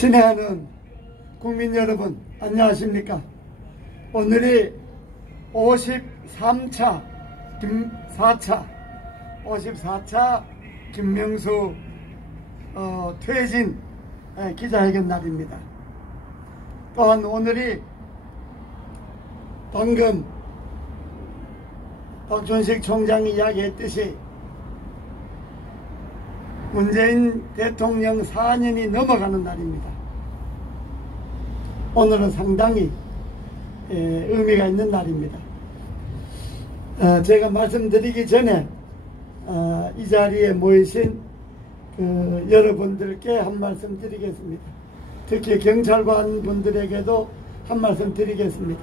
친애하는 국민 여러분, 안녕하십니까? 오늘이 54차 김명수 퇴진 기자회견 날입니다. 또한 오늘이 방금 박준식 총장이 이야기했듯이 문재인 대통령 4년이 넘어가는 날입니다. 오늘은 상당히 의미가 있는 날입니다. 제가 말씀드리기 전에 이 자리에 모이신 여러분들께 한 말씀 드리겠습니다. 특히 경찰관 분들에게도 한 말씀 드리겠습니다.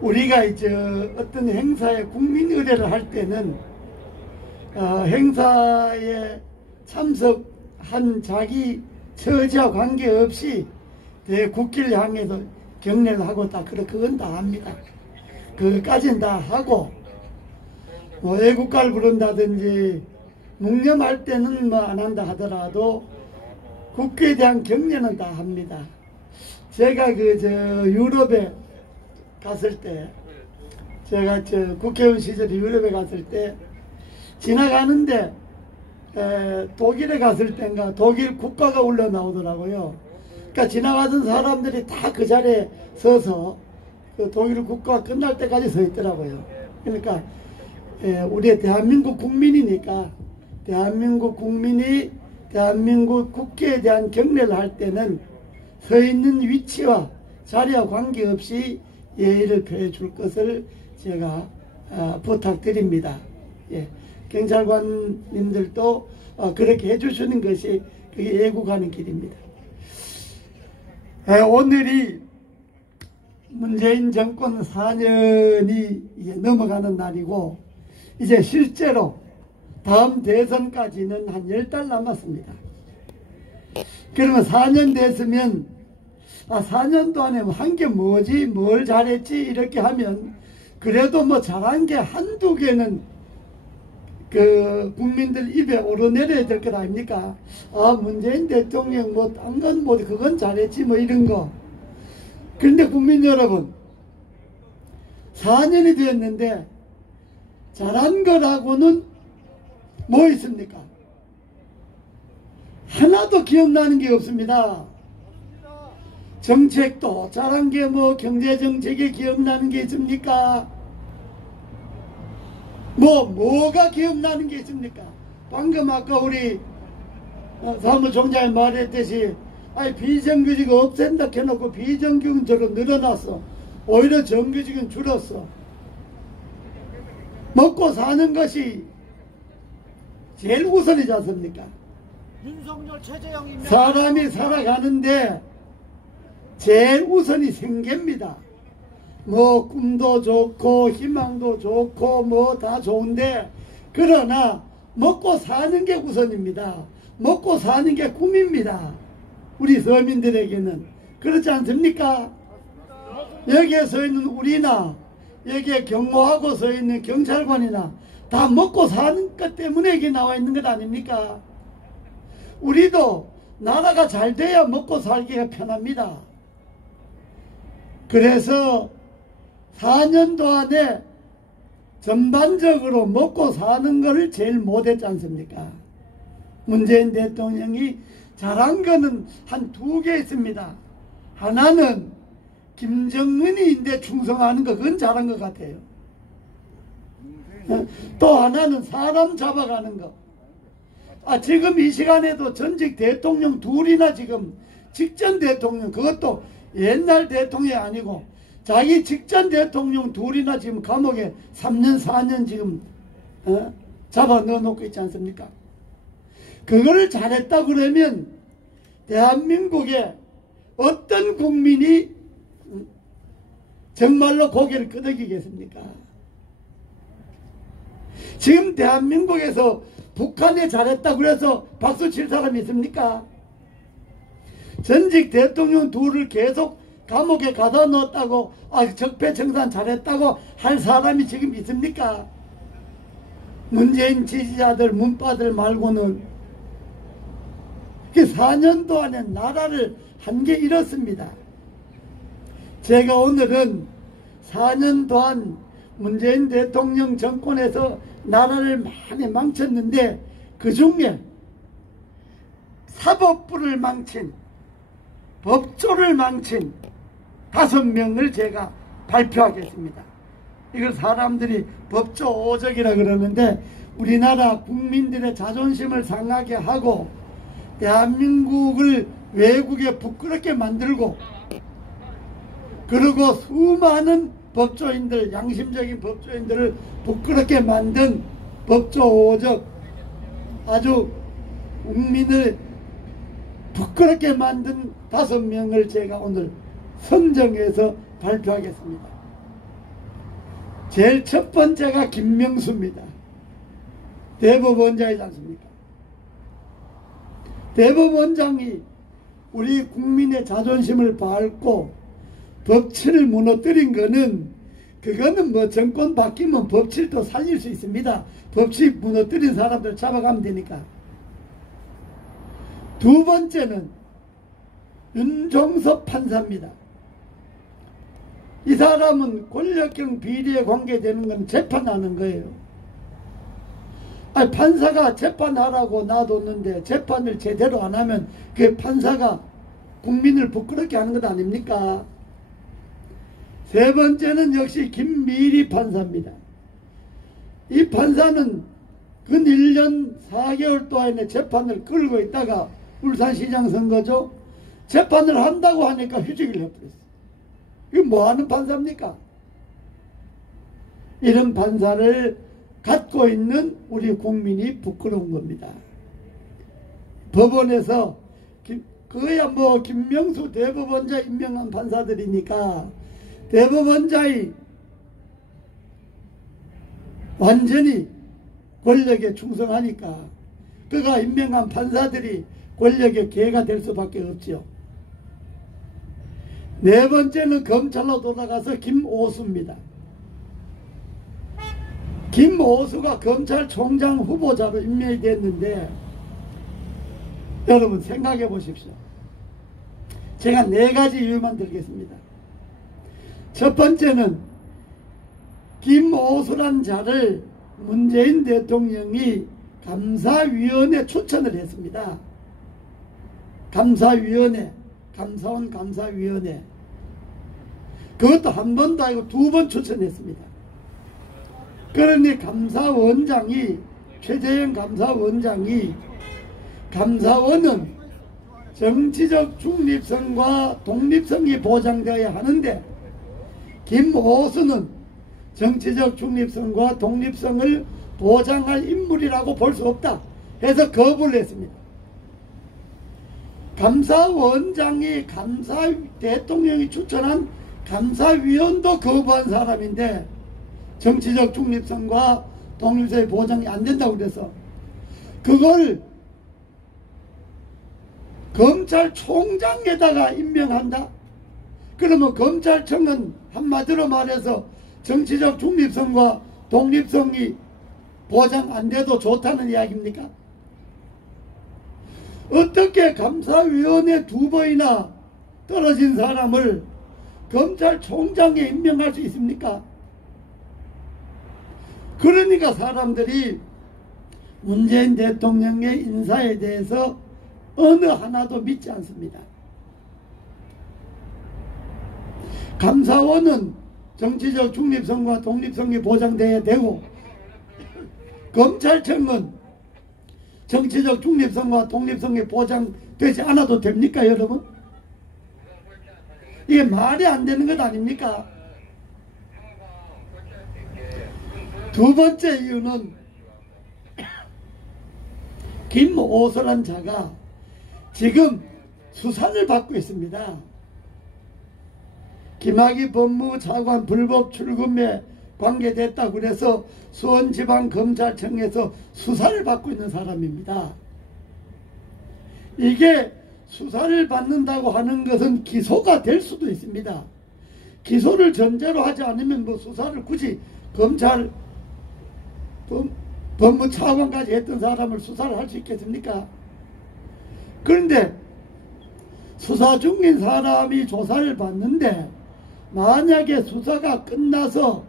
우리가 이제 어떤 행사에 국민 의례를 할 때는 행사에 참석한 자기 처지와 관계없이 국기를 향해서 경례를 하고 그건 다 합니다. 그것까지는 다 하고, 애국가를 부른다든지, 묵념할 때는 안 한다 하더라도, 국기에 대한 경례는 다 합니다. 제가 유럽에 갔을 때, 제가 국회의원 시절에 유럽에 갔을 때, 지나가는데, 독일에 갔을 때인가, 독일 국가가 올라 나오더라고요. 그러니까 지나가던 사람들이 다 그 자리에 서서 그 독일 국가 끝날 때까지 서 있더라고요. 그러니까 우리 대한민국 국민이니까 대한민국 국민이 대한민국 국기에 대한 경례를 할 때는 서 있는 위치와 자리와 관계없이 예의를 표해 줄 것을 제가 부탁드립니다. 경찰관님들도 그렇게 해주시는 것이 그게 애국하는 길입니다. 오늘이 문재인 정권 4년이 이제 넘어가는 날이고, 이제 실제로 다음 대선까지는 한 10달 남았습니다. 그러면 4년 됐으면 4년 동안에 한 게 뭐지, 뭘 잘했지 이렇게 하면 그래도 잘한 게 한두 개는 국민들 입에 오르내려야 될 것 아닙니까? 문재인 대통령 딴 건 그건 잘했지 이런 거. 그런데 국민 여러분, 4년이 되었는데 잘한 거라고는 뭐 있습니까? 하나도 기억나는 게 없습니다. 정책도 잘한 게 경제정책에 기억나는 게 있습니까? 뭐가 기억나는 게 있습니까? 방금 아까 우리 사무총장이 말했듯이 비정규직 없앤다 해놓고 비정규직은 저로 늘어났어. 오히려 정규직은 줄었어. 먹고 사는 것이 제일 우선이지 않습니까? 윤석열 최재형입니다. 사람이 살아가는데 제일 우선이 생계입니다. 꿈도 좋고 희망도 좋고 다 좋은데, 그러나 먹고 사는 게 우선입니다. 먹고 사는 게 꿈입니다. 우리 서민들에게는. 그렇지 않습니까? 여기에 서 있는 우리나 여기에 경호하고 서 있는 경찰관이나 다 먹고 사는 것 때문에 여기 나와 있는 것 아닙니까? 우리도 나라가 잘 돼야 먹고 살기가 편합니다. 그래서 4년 동안에 전반적으로 먹고 사는 것을 제일 못했지 않습니까? 문재인 대통령이 잘한 거는 한 2개 있습니다. 하나는 김정은이인데 충성하는 거, 그건 잘한 것 같아요. 또 하나는 사람 잡아가는 거. 지금 이 시간에도 전직 대통령 둘이나 지금 직전 대통령, 그것도 옛날 대통령이 아니고 자기 직전 대통령 둘이나 지금 감옥에 3년 4년 지금 잡아 넣어놓고 있지 않습니까? 그거를 잘했다 그러면 대한민국에 어떤 국민이 정말로 고개를 끄덕이겠습니까? 지금 대한민국에서 북한에 잘했다 그래서 박수 칠 사람이 있습니까? 전직 대통령 둘을 계속 감옥에 가다 넣었다고 적폐청산 잘했다고 할 사람이 지금 있습니까? 문재인 지지자들 문바들 말고는 그 4년 동안에 나라를 한 게 이렇습니다. 제가 오늘은 4년 동안 문재인 대통령 정권에서 나라를 많이 망쳤는데 그 중에 사법부를 망친, 법조를 망친 5명을 제가 발표하겠습니다. 이걸 사람들이 법조 오적이라 그러는데 우리나라 국민들의 자존심을 상하게 하고 대한민국을 외국에 부끄럽게 만들고 그리고 수많은 법조인들, 양심적인 법조인들을 부끄럽게 만든 법조 오적, 아주 국민을 부끄럽게 만든 5명을 제가 오늘 선정해서 발표하겠습니다. 제일 첫 번째가 김명수입니다. 대법원장이지 않습니까? 대법원장이 우리 국민의 자존심을 밟고 법치를 무너뜨린 거는 그거는 뭐 정권 바뀌면 법치를 또 살릴 수 있습니다. 법치 무너뜨린 사람들 잡아가면 되니까. 두 번째는 윤종섭 판사입니다. 이 사람은 권력형 비리에 관계되는 건 재판하는 거예요. 아니, 판사가 재판하라고 놔뒀는데 재판을 제대로 안 하면 그 판사가 국민을 부끄럽게 하는 것 아닙니까? 세 번째는 역시 김미리 판사입니다. 이 판사는 근 1년 4개월 동안에 재판을 끌고 있다가 울산시장 선거죠. 재판을 한다고 하니까 휴직을 해버렸어요. 이거 뭐하는 판사입니까? 이런 판사를 갖고 있는 우리 국민이 부끄러운 겁니다. 법원에서 그야 뭐 김명수 대법원장 임명한 판사들이니까 대법원장이 완전히 권력에 충성하니까 그가 임명한 판사들이 권력의 개가 될 수밖에 없죠. 네 번째는 검찰로 돌아가서 김오수입니다. 김오수가 검찰총장 후보자로 임명이 됐는데 여러분 생각해 보십시오. 제가 4가지 이유만 들겠습니다. 첫 번째는 김오수란 자를 문재인 대통령이 감사위원회 추천을 했습니다. 감사위원회, 감사원 감사위원회. 그것도 한 번도 아니고 2번 추천했습니다. 그러니 감사원장이, 최재형 감사원장이 감사원은 정치적 중립성과 독립성이 보장되어야 하는데 김오수는 정치적 중립성과 독립성을 보장할 인물이라고 볼 수 없다 해서 거부를 했습니다. 감사원장이 대통령이 추천한 감사위원도 거부한 사람인데 정치적 중립성과 독립성의 보장이 안 된다고 그래서 그걸 검찰총장에다가 임명한다? 그러면 검찰청은 한마디로 말해서 정치적 중립성과 독립성이 보장 안 돼도 좋다는 이야기입니까? 어떻게 감사위원회 2번이나 떨어진 사람을 검찰총장에 임명할 수 있습니까? 그러니까 사람들이 문재인 대통령의 인사에 대해서 어느 하나도 믿지 않습니다. 감사원은 정치적 중립성과 독립성이 보장돼야 되고 검찰청은 정치적 중립성과 독립성이 보장되지 않아도 됩니까, 여러분? 이게 말이 안 되는 것 아닙니까? 두 번째 이유는 김오수란 자가 지금 수사를 받고 있습니다. 김학의 법무부 차관 불법 출금에 관계됐다고 그래서 수원지방검찰청에서 수사를 받고 있는 사람입니다. 이게 수사를 받는다고 하는 것은 기소가 될 수도 있습니다. 기소를 전제로 하지 않으면 뭐 수사를 굳이 검찰 법무차관까지 했던 사람을 수사를 할 수 있겠습니까? 그런데 수사 중인 사람이 조사를 받는데 만약에 수사가 끝나서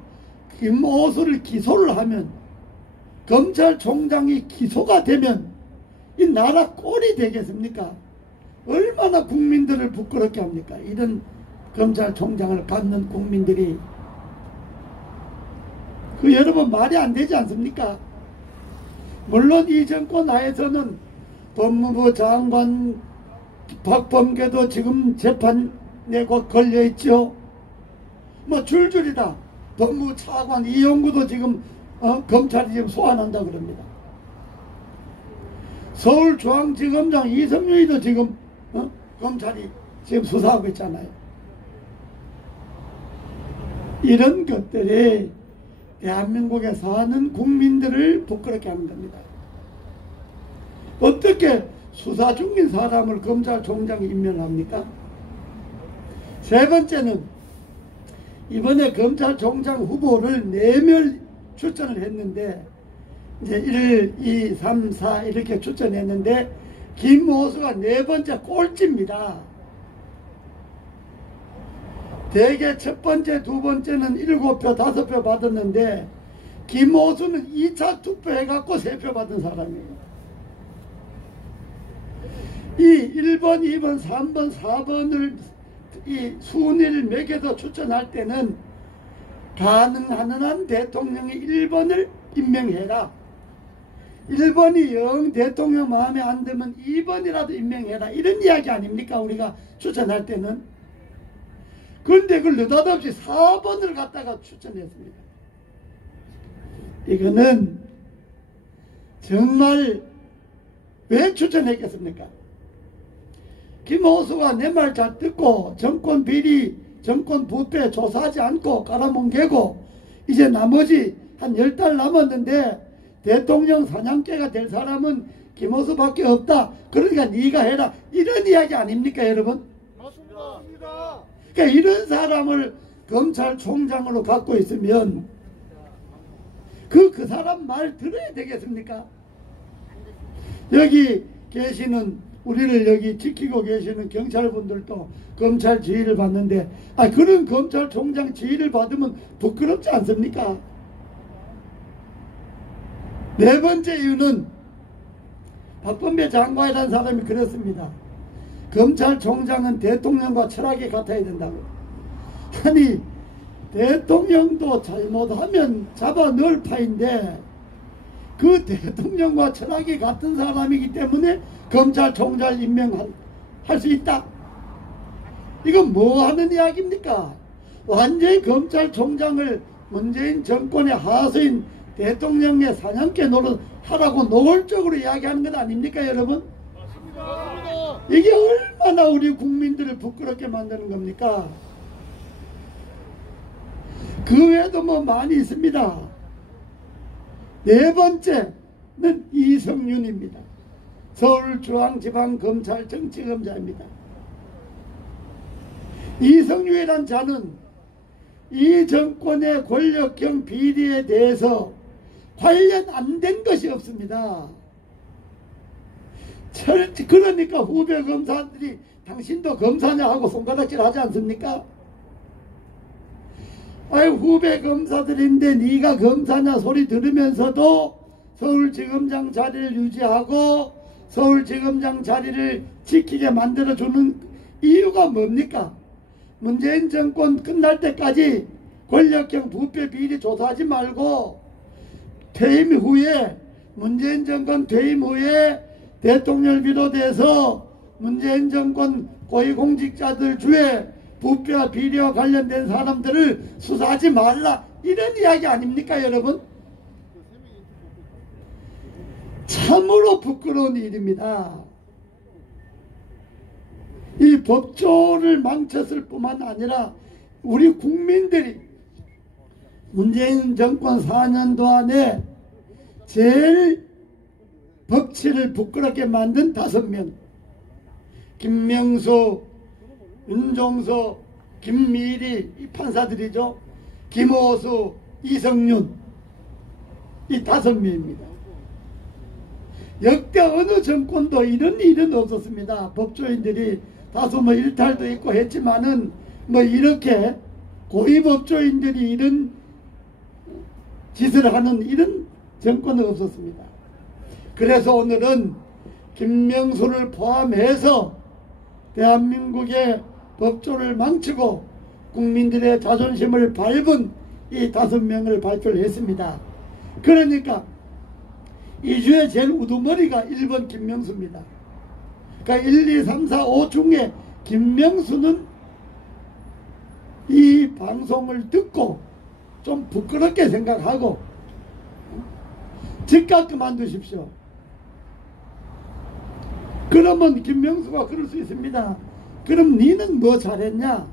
김오수를 기소를 하면, 검찰총장이 기소가 되면 이 나라 꼴이 되겠습니까? 얼마나 국민들을 부끄럽게 합니까? 이런 검찰총장을 갖는 국민들이. 그 여러분 말이 안 되지 않습니까? 물론 이 정권 하에서는 법무부 장관 박범계도 지금 재판에 걸려있죠. 뭐 줄줄이다. 법무부 차관 이용구도 지금 검찰이 지금 소환한다 그럽니다. 서울중앙지검장 이성윤이도 지금 검찰이 지금 수사하고 있잖아요. 이런 것들이 대한민국에 사는 국민들을 부끄럽게 하는 겁니다. 어떻게 수사 중인 사람을 검찰총장이 임명합니까? 세 번째는 이번에 검찰총장 후보를 4명 추천을 했는데, 이제 1, 2, 3, 4 이렇게 추천했는데 김오수가 4번째 꼴찌입니다. 대개 첫 번째, 두 번째는 7표, 5표 받았는데 김오수는 2차 투표해갖고 3표 받은 사람이에요. 이 1번, 2번, 3번, 4번을 이 순위를 매겨서 추천할 때는 가능한 한 대통령이 1번을 임명해라. 1번이 영 대통령 마음에 안 들면 2번이라도 임명해라. 이런 이야기 아닙니까? 우리가 추천할 때는. 그런데 그걸 느닷없이 4번을 갖다가 추천했습니다. 이거는 정말 왜 추천했겠습니까? 김오수가 내 말 잘 듣고 정권 비리, 정권 부패 조사하지 않고 깔아뭉개고 이제 나머지 한 10달 남았는데 대통령 사냥개가 될 사람은 김오수밖에 없다. 그러니까 네가 해라. 이런 이야기 아닙니까 여러분? 맞습니다. 그러니까 이런 사람을 검찰총장으로 갖고 있으면 그 사람 말 들어야 되겠습니까? 여기 계시는 우리를 여기 지키고 계시는 경찰분들도 검찰 지휘를 받는데 그런 검찰총장 지휘를 받으면 부끄럽지 않습니까? 네 번째 이유는 박범계 장관이라는 사람이 그랬습니다. 검찰총장은 대통령과 철학이 같아야 된다고. 아니 대통령도 잘못하면 잡아 넣을 파인데 그 대통령과 철학이 같은 사람이기 때문에 검찰총장 임명할 수 있다. 이건 뭐 하는 이야기입니까? 완전히 검찰총장을 문재인 정권의 하수인 대통령의 사냥개 노릇 하라고 노골적으로 이야기하는 것 아닙니까 여러분? 맞습니다. 이게 얼마나 우리 국민들을 부끄럽게 만드는 겁니까? 그 외에도 뭐 많이 있습니다. 네 번째는 이성윤입니다. 서울중앙지방검찰정치검사입니다. 이성윤이란 자는 이 정권의 권력형 비리에 대해서 관련 안 된 것이 없습니다. 그러니까 후배 검사들이 당신도 검사냐 하고 손가락질 하지 않습니까? 후배 검사들인데 네가 검사냐 소리 들으면서도 서울지검장 자리를 유지하고 서울지검장 자리를 지키게 만들어주는 이유가 뭡니까? 문재인 정권 끝날 때까지 권력형 부패 비리 조사하지 말고 퇴임 후에 문재인 정권 퇴임 후에 대통령을 비롯해서 문재인 정권 고위공직자들 주에 부패와 비리와 관련된 사람들을 수사하지 말라. 이런 이야기 아닙니까 여러분? 참으로 부끄러운 일입니다. 이 법조를 망쳤을 뿐만 아니라 우리 국민들이 문재인 정권 4년도 안에 제일 법치를 부끄럽게 만든 5명, 김명수, 윤종서, 김미리, 이 판사들이죠. 김오수, 이성윤, 이 5명입니다. 역대 어느 정권도 이런 일은 없었습니다. 법조인들이 다소 뭐 일탈도 있고 했지만은 뭐 이렇게 고위 법조인들이 이런 짓을 하는 이런 정권은 없었습니다. 그래서 오늘은 김명수를 포함해서 대한민국의 법조를 망치고 국민들의 자존심을 밟은 이 5명을 발표를 했습니다. 그러니까 이 중에 제일 우두머리가 1번 김명수입니다. 그러니까 1, 2, 3, 4, 5 중에 김명수는 이 방송을 듣고 좀 부끄럽게 생각하고 즉각 그만두십시오. 그러면 김명수가 그럴 수 있습니다. 그럼 니는 뭐 잘했냐?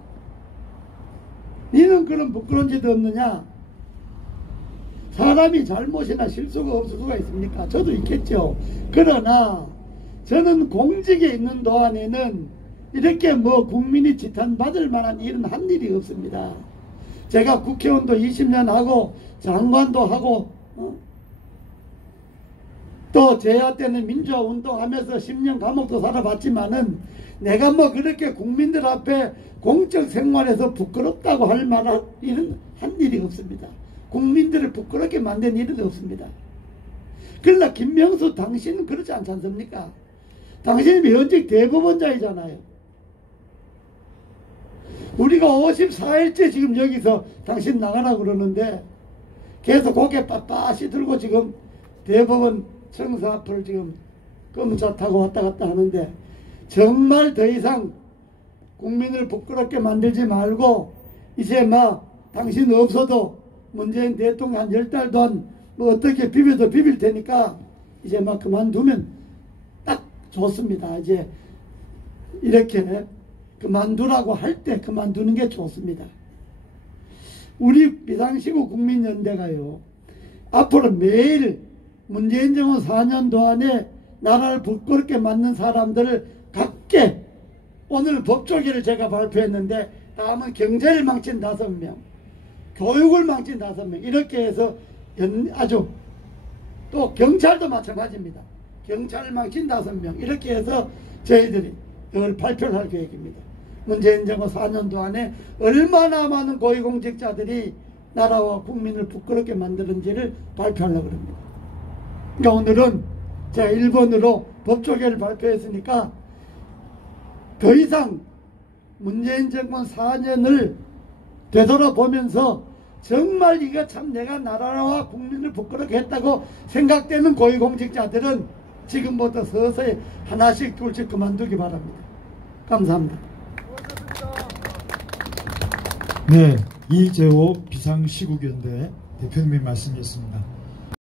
니는 그런 부끄러운 짓 없느냐? 사람이 잘못이나 실수가 없을 수가 있습니까? 저도 있겠죠. 그러나 저는 공직에 있는 동안에는 이렇게 뭐 국민이 지탄받을 만한 일은 한 일이 없습니다. 제가 국회의원도 20년 하고 장관도 하고 또 제야 때는 민주화 운동하면서 10년 감옥도 살아봤지만은 내가 뭐 그렇게 국민들 앞에 공적 생활에서 부끄럽다고 할 만한 일은 한 일이 없습니다. 국민들을 부끄럽게 만든 일은 없습니다. 그러나 김명수 당신은 그렇지 않지 않습니까? 당신이 현직 대법원장이잖아요. 우리가 54일째 지금 여기서 당신 나가라 그러는데 계속 고개 빳빳이 들고 지금 대법원 청사 앞을 지금 검사 타고 왔다 갔다 하는데 정말 더 이상 국민을 부끄럽게 만들지 말고 이제 막 당신 없어도 문재인 대통령 한 10달도 한 뭐 어떻게 비벼도 비빌 테니까 이제 막 그만두면 딱 좋습니다. 이제 이렇게 그만두라고 할 때 그만두는 게 좋습니다. 우리 비상시국 국민연대가요 앞으로 매일 문재인 정권 4년 동안에 나라를 부끄럽게 만든 사람들을 각계 오늘 법조계를 제가 발표했는데 다음은 경제를 망친 5명, 교육을 망친 5명 이렇게 해서 아주 또 경찰도 마찬가지입니다. 경찰을 망친 5명 이렇게 해서 저희들이 이걸 발표를 할 계획입니다. 문재인 정권 4년 동안에 얼마나 많은 고위공직자들이 나라와 국민을 부끄럽게 만드는지를 발표하려고 합니다. 그러니까 오늘은 제가 1번으로 법조계를 발표했으니까 더 이상 문재인 정권 4년을 되돌아보면서 정말 이거 참 내가 나라와 국민을 부끄럽게 했다고 생각되는 고위공직자들은 지금부터 서서히 하나씩 둘씩 그만두기 바랍니다. 감사합니다. 네, 이재호 비상시국연대 대표님의 말씀이었습니다.